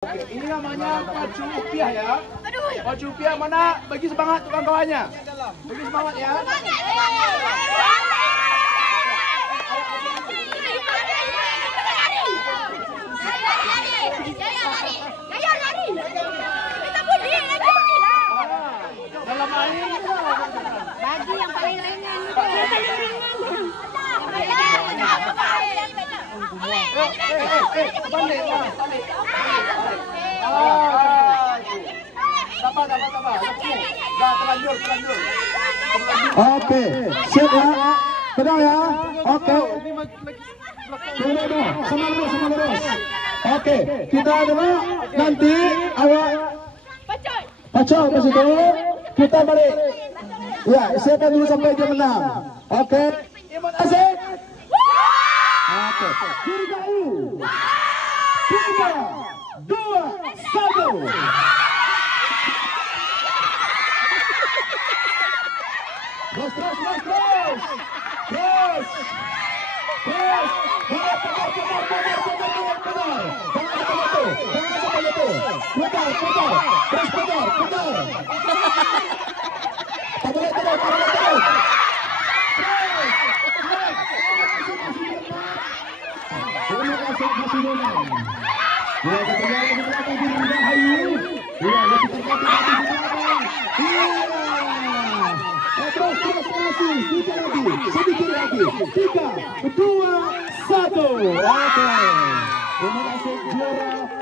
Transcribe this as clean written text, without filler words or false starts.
Oke, ini namanya pacu upiah ya. Pacu upiah mana? Bagi semangat tukang kawannya. Bagi semangat ya. Dalam air bagi yang paling ringan. Balik. Terlanjur. Oke, siap ya, tenang ya. Oke, sama lurus. Oke, kita dulu nanti awak pacol ke situ, kita balik. Ya, siapa dulu sampai dia menang. Oke, asik. Oke, dirgayu. 3, 2, 1. Terus. Sedikit lagi. 3, 2, 1. Oke. Terima kasih juara